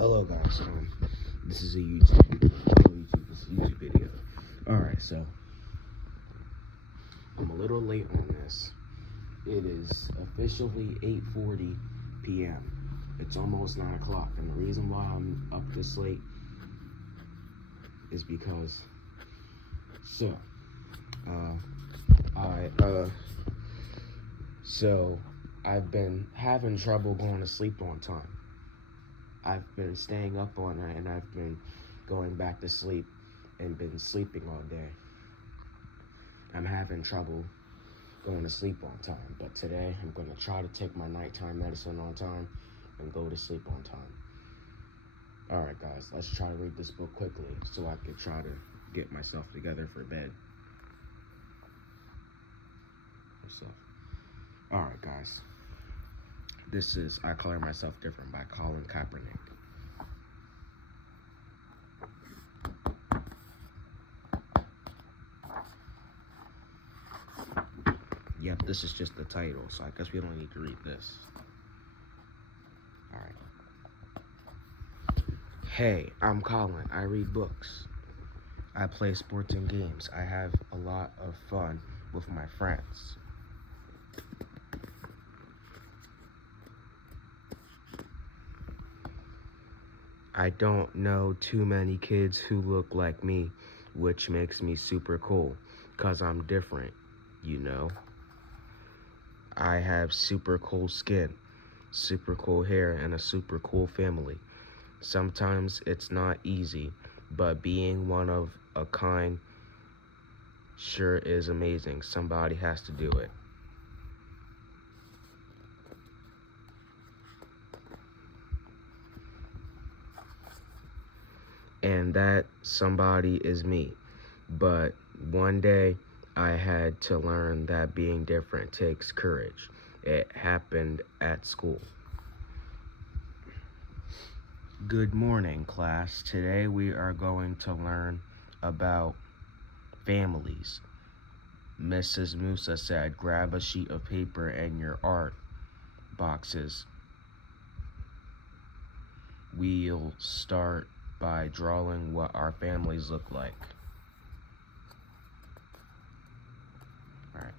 Hello guys, this is a YouTube video. Alright, so I'm a little late on this. It is officially 8:40 p.m. It's almost 9 o'clock, and the reason why I'm up this late is because I've been having trouble going to sleep on time. I've been staying up all night, and I've been going back to sleep and been sleeping all day. I'm having trouble going to sleep on time, but today I'm going to try to take my nighttime medicine on time and go to sleep on time. Alright guys, let's try to read this book quickly so I could try to get myself together for bed. Alright guys, this is I Color Myself Different by Colin Kaepernick. Yep, this is just the title, so I guess we don't need to read this. Alright. Hey, I'm Colin. I read books. I play sports and games. I have a lot of fun with my friends. I don't know too many kids who look like me, which makes me super cool, 'cause I'm different, you know. I have super cool skin, super cool hair, and a super cool family. Sometimes it's not easy, but being one of a kind sure is amazing. Somebody has to do it. And that somebody is me. But one day I had to learn that being different takes courage. It happened at school. Good morning, class. Today we are going to learn about families. Mrs. Musa said, grab a sheet of paper and your art boxes. We'll start by drawing what our families look like. Alright.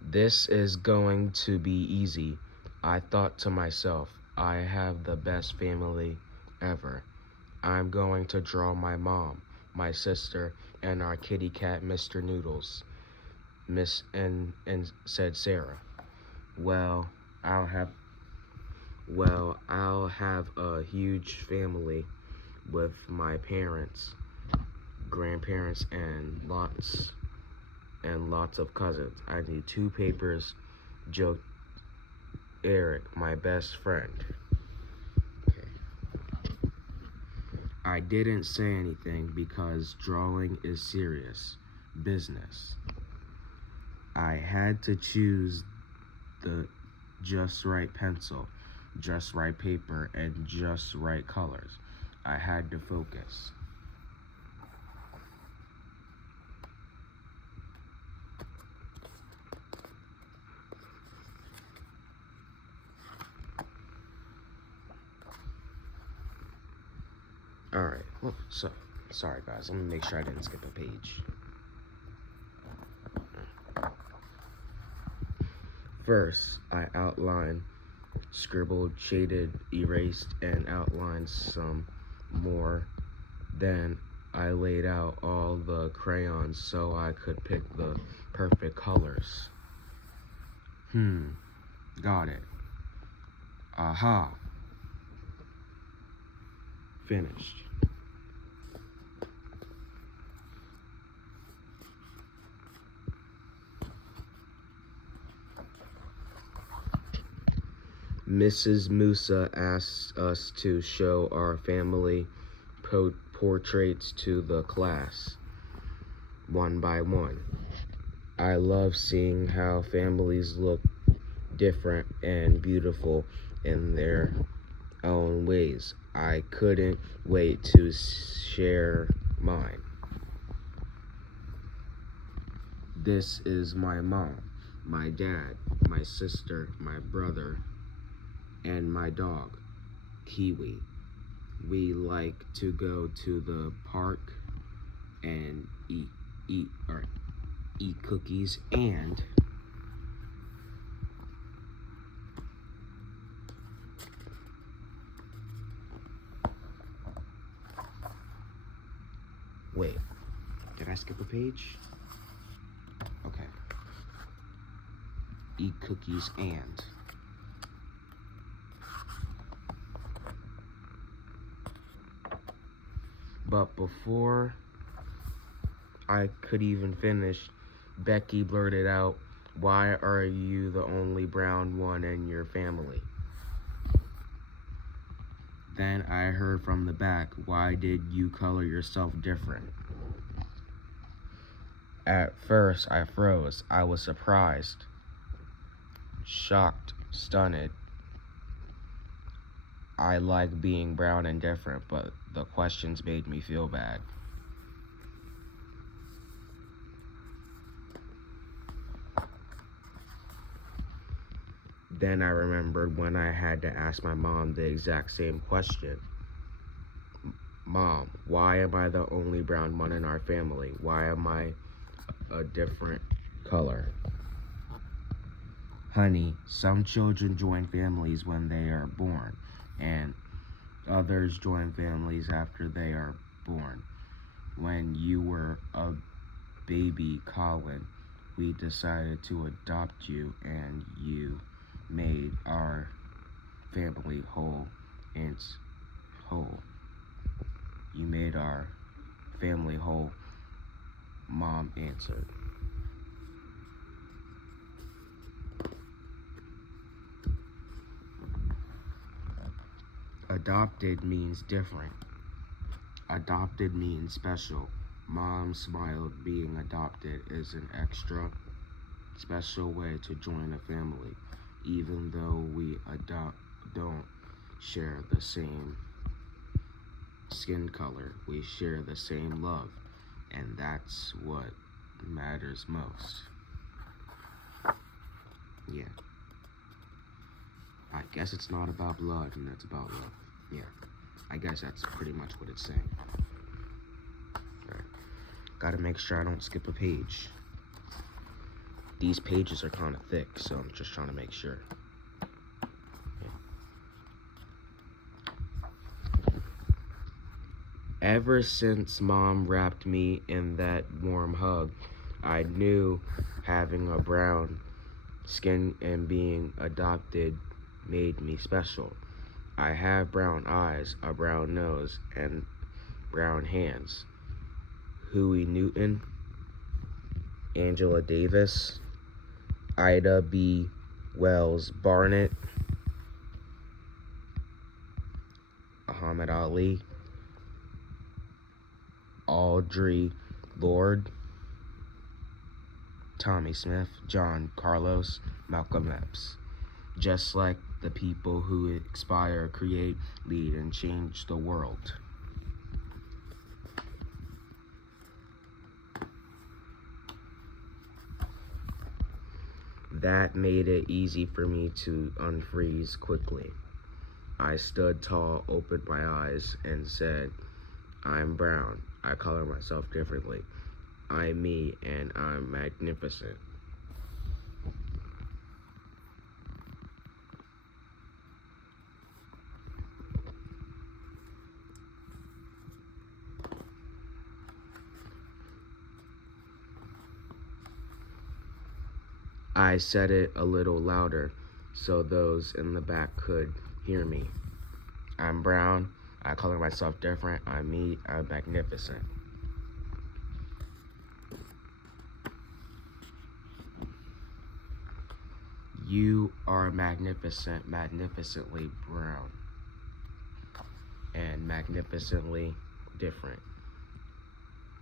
This is going to be easy. I thought to myself, I have the best family ever. I'm going to draw my mom, my sister, and our kitty cat, Mr. Noodles. And said Sarah. Well, I'll have a huge family with my parents, grandparents, and lots of cousins. I need 2 papers, joked Eric, my best friend. I didn't say anything because drawing is serious business. I had to choose the just right pencil, just right paper, and just right colors. I had to focus. Alright, well, sorry guys, let me make sure I didn't skip a page. First, I outlined, scribbled, shaded, erased, and outlined some more. Then I laid out all the crayons so I could pick the perfect colors. Got it. Aha. Finished. Mrs. Musa asked us to show our family portraits to the class, one by one. I love seeing how families look different and beautiful in their own ways. I couldn't wait to share mine. This is my mom, my dad, my sister, my brother, and my dog, Kiwi. We like to go to the park and eat cookies and wait, did I skip a page? Okay. Eat cookies and but before I could even finish, Becky blurted out, "Why are you the only brown one in your family?" Then I heard from the back, "Why did you color yourself different?" At first, I froze. I was surprised, shocked, stunned. I like being brown and different, but the questions made me feel bad. Then I remembered when I had to ask my mom the exact same question. "Mom, why am I the only brown one in our family? Why am I a different color?" "Honey, some children join families when they are born, and others join families after they are born. When you were a baby, Colin, we decided to adopt you, and you made our family whole and whole. You made our family whole," Mom answered. Adopted means different. Adopted means special. Mom smiled. Being adopted is an extra special way to join a family, even though we don't share the same skin color. We share the same love, and that's what matters most. Yeah. I guess it's not about blood, and it's about love. Yeah. I guess that's pretty much what it's saying. Alright. Gotta make sure I don't skip a page. These pages are kind of thick, so I'm just trying to make sure. Ever since Mom wrapped me in that warm hug, I knew having a brown skin and being adopted made me special. I have brown eyes, a brown nose, and brown hands. Huey Newton, Angela Davis, Ida B. Wells Barnett, Muhammad Ali, Audre Lorde, Tommy Smith, John Carlos, Malcolm X. Just like the people who inspire, create, lead, and change the world. That made it easy for me to unfreeze quickly. I stood tall, opened my eyes, and said, "I'm brown. I color myself differently. I'm me, and I'm magnificent." I said it a little louder so those in the back could hear me. "I'm brown. I color myself different. I'm me. I'm magnificent." You are magnificent, magnificently brown, and magnificently different,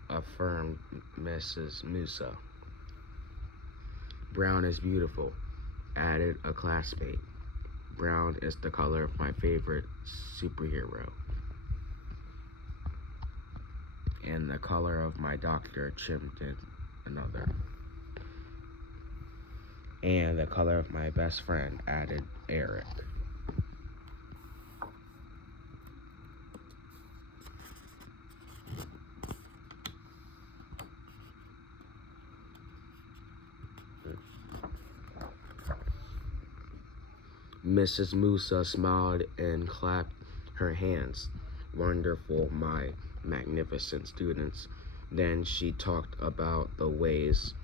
affirmed Mrs. Musa. "Brown is beautiful," added a classmate. "Brown is the color of my favorite superhero, and the color of my doctor," chimed in another. And the color of my best friend, added Eric. Mrs. Musa smiled and clapped her hands. Wonderful, my magnificent students. Then she talked about the ways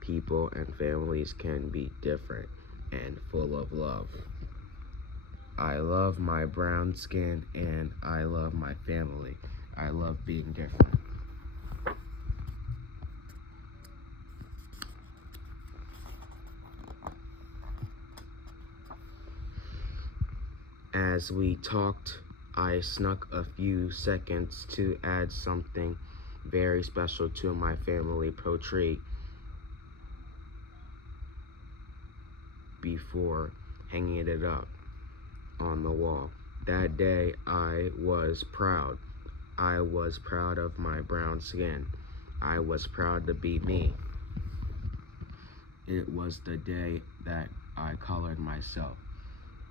people and families can be different and full of love. I love my brown skin and I love my family. I love being different. As we talked, I snuck a few seconds to add something very special to my family portrait before hanging it up on the wall. That day, I was proud. I was proud of my brown skin. I was proud to be me. It was the day that I colored myself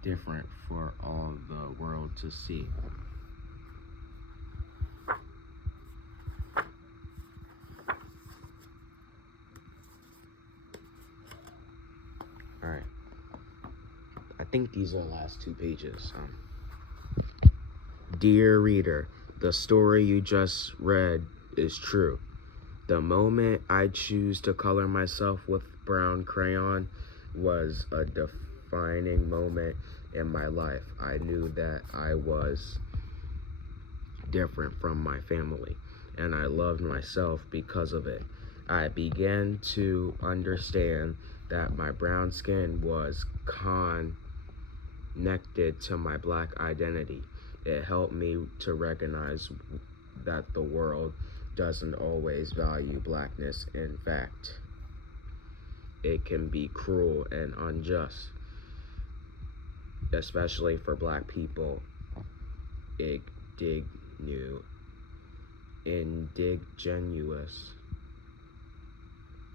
different for all the world to see. Alright. I think these are the last 2 pages. Dear reader, the story you just read is true. The moment I choose to color myself with brown crayon was a defining moment in my life. I knew that I was different from my family, and I loved myself because of it. I began to understand that my brown skin was connected to my black identity. It helped me to recognize that the world doesn't always value blackness. In fact, it can be cruel and unjust, especially for black people.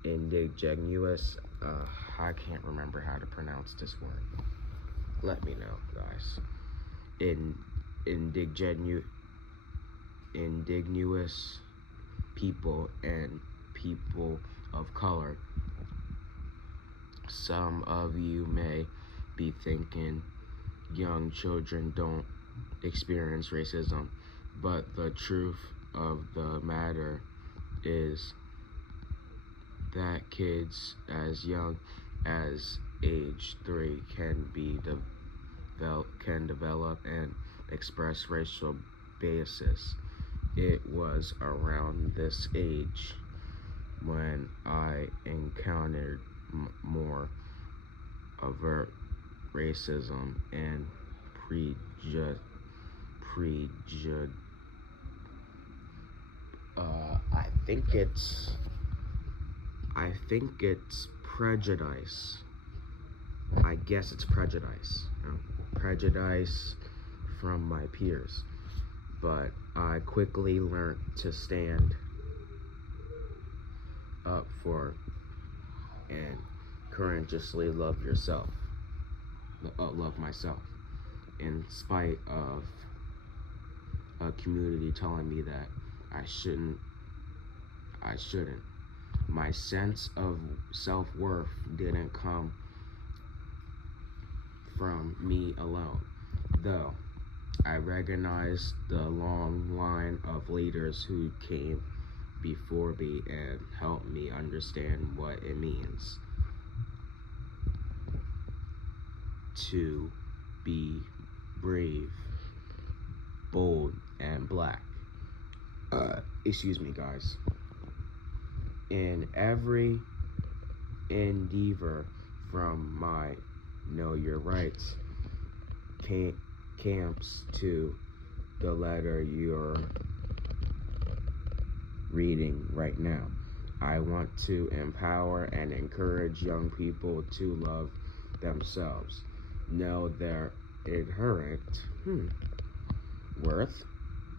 Indigenous, I can't remember how to pronounce this word. Let me know, guys. Indigenous people and people of color. Some of you may be thinking young children don't experience racism, but the truth of the matter is that kids as young as age 3 can develop and express racial biases. It was around this age when I encountered more overt racism and I think it's prejudice. I guess it's prejudice. Prejudice from my peers. But I quickly learned to stand up for and courageously love myself, in spite of a community telling me that I shouldn't. My sense of self-worth didn't come from me alone, though I recognized the long line of leaders who came before me and helped me understand what it means to be brave, bold, and black. Excuse me, guys. In every endeavor from my Know Your Rights camps to the letter you're reading right now, I want to empower and encourage young people to love themselves, know their inherent worth,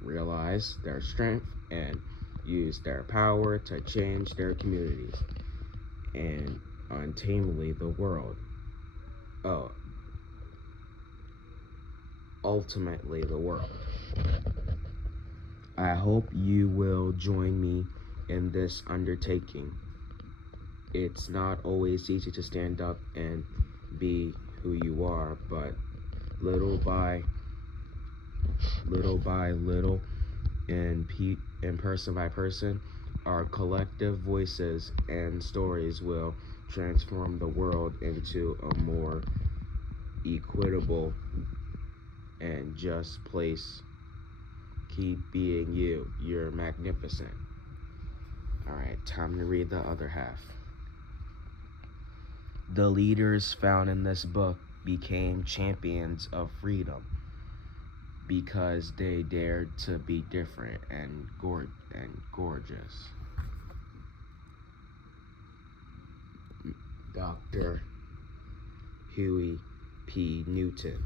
realize their strength, and use their power to change their communities. And untamely the world. Oh, ultimately the world. I hope you will join me in this undertaking. It's not always easy to stand up and be who you are, but little by little and person by person, our collective voices and stories will transform the world into a more equitable and just place. Keep being you. You're magnificent. Alright, time to read the other half. The leaders found in this book became champions of freedom because they dared to be different and gorgeous. Dr. Huey P. Newton,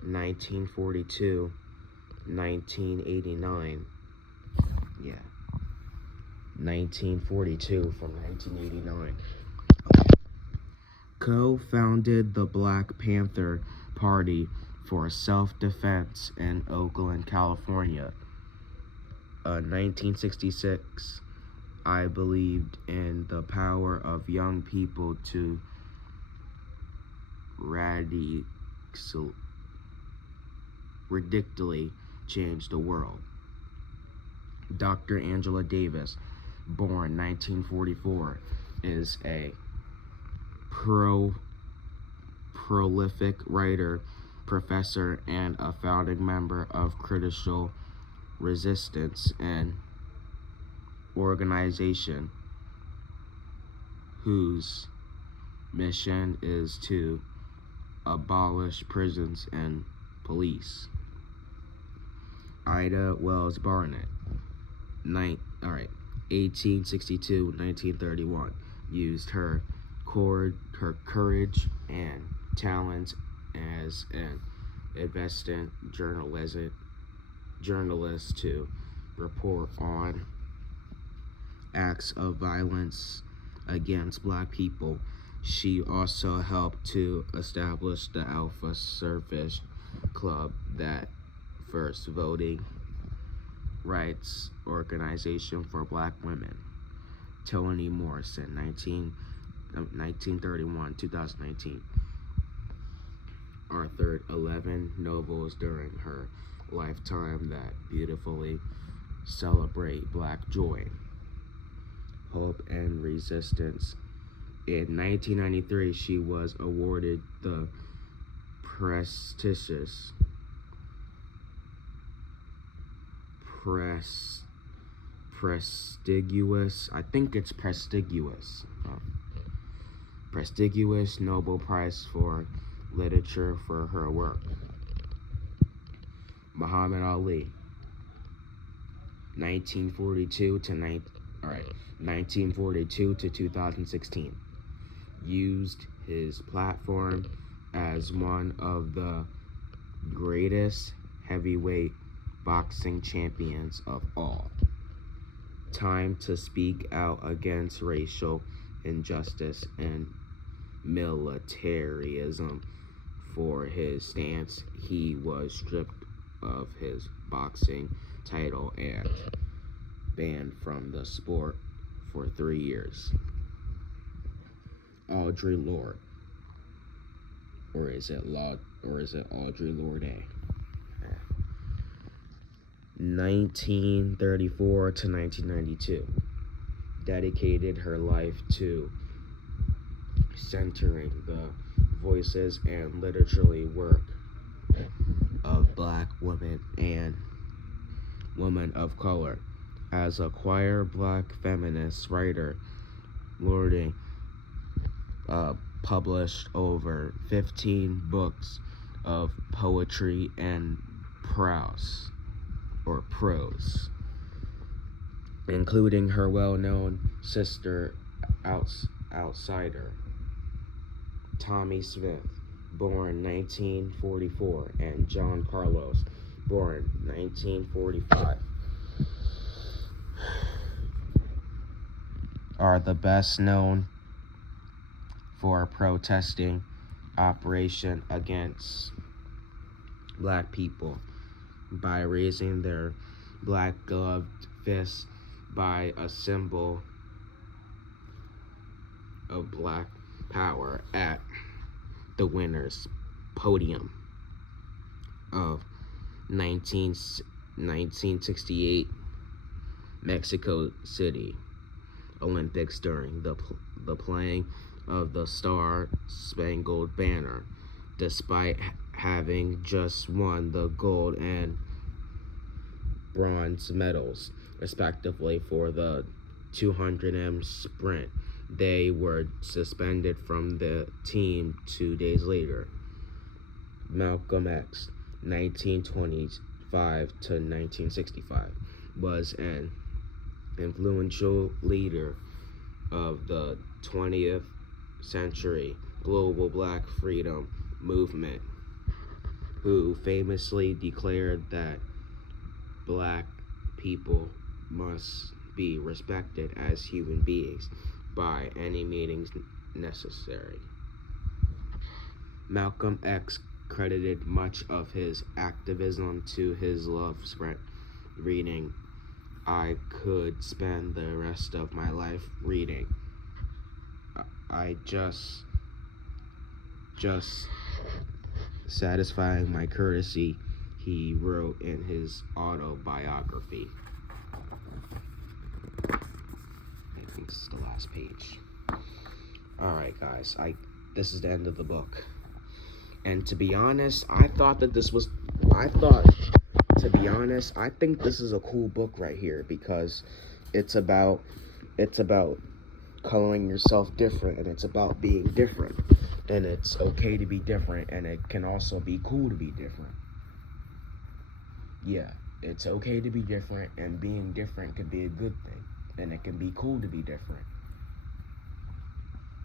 1942, 1989. Yeah. 1942 from 1989. Co-founded the Black Panther Party for self-defense in Oakland, California. 1966, I believed in the power of young people to radically change the world. Dr. Angela Davis, born 1944, is a prolific writer, professor, and a founding member of Critical Resistance, an organization whose mission is to abolish prisons and police. Ida Wells Barnett, 1862-1931, used her courage and talent as an investigative journalist to report on acts of violence against Black people. She also helped to establish the Alpha Service Club, that first voting rights organization for Black women. Toni Morrison, 1931-2019, authored 11 novels during her lifetime that beautifully celebrate Black joy, hope, and resistance. In 1993, she was awarded the prestigious Nobel Prize for Literature for her work. Muhammad Ali, 1942 to 2016, used his platform as one of the greatest heavyweight boxing champions of all time to speak out against racial injustice and militarism. For his stance, he was stripped of his boxing title and banned from the sport for 3 years. Audre Lorde, or is it Audre Lorde? 1934 to 1992, dedicated her life to centering the voices and literary work of Black women and women of color. As a queer Black feminist writer, Lorde published over 15 books of poetry and prose, including her well-known sister outsider, Tommy Smith, born 1944, and John Carlos, born 1945. are the best known for protesting operation against black people by raising their black gloved fists by a symbol of black power at the winners podium of 1968 Mexico City Olympics during the playing of the Star-Spangled Banner, despite having just won the gold and bronze medals, respectively, for the 200 m sprint. They were suspended from the team 2 days later. Malcolm X, 1925 to 1965, was an influential leader of the 20th century global black freedom movement, who famously declared that black people must be respected as human beings by any means necessary. Malcolm X credited much of his activism to his love spread reading. I could spend the rest of my life reading. I just satisfying my courtesy, he wrote in his autobiography. I think this is the last page. Alright guys, this is the end of the book. And to be honest, I think this is a cool book right here, because it's about coloring yourself different, and it's about being different, and it's okay to be different, and it can also be cool to be different. Yeah, it's okay to be different, and being different can be a good thing, and it can be cool to be different.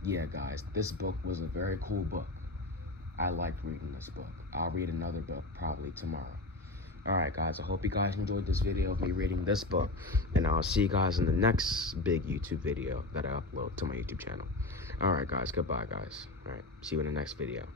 Yeah guys, this book was a very cool book. I liked reading this book. I'll read another book probably tomorrow. Alright guys, I hope you guys enjoyed this video of me reading this book, and I'll see you guys in the next big YouTube video that I upload to my YouTube channel. Alright guys, goodbye guys. Alright, see you in the next video.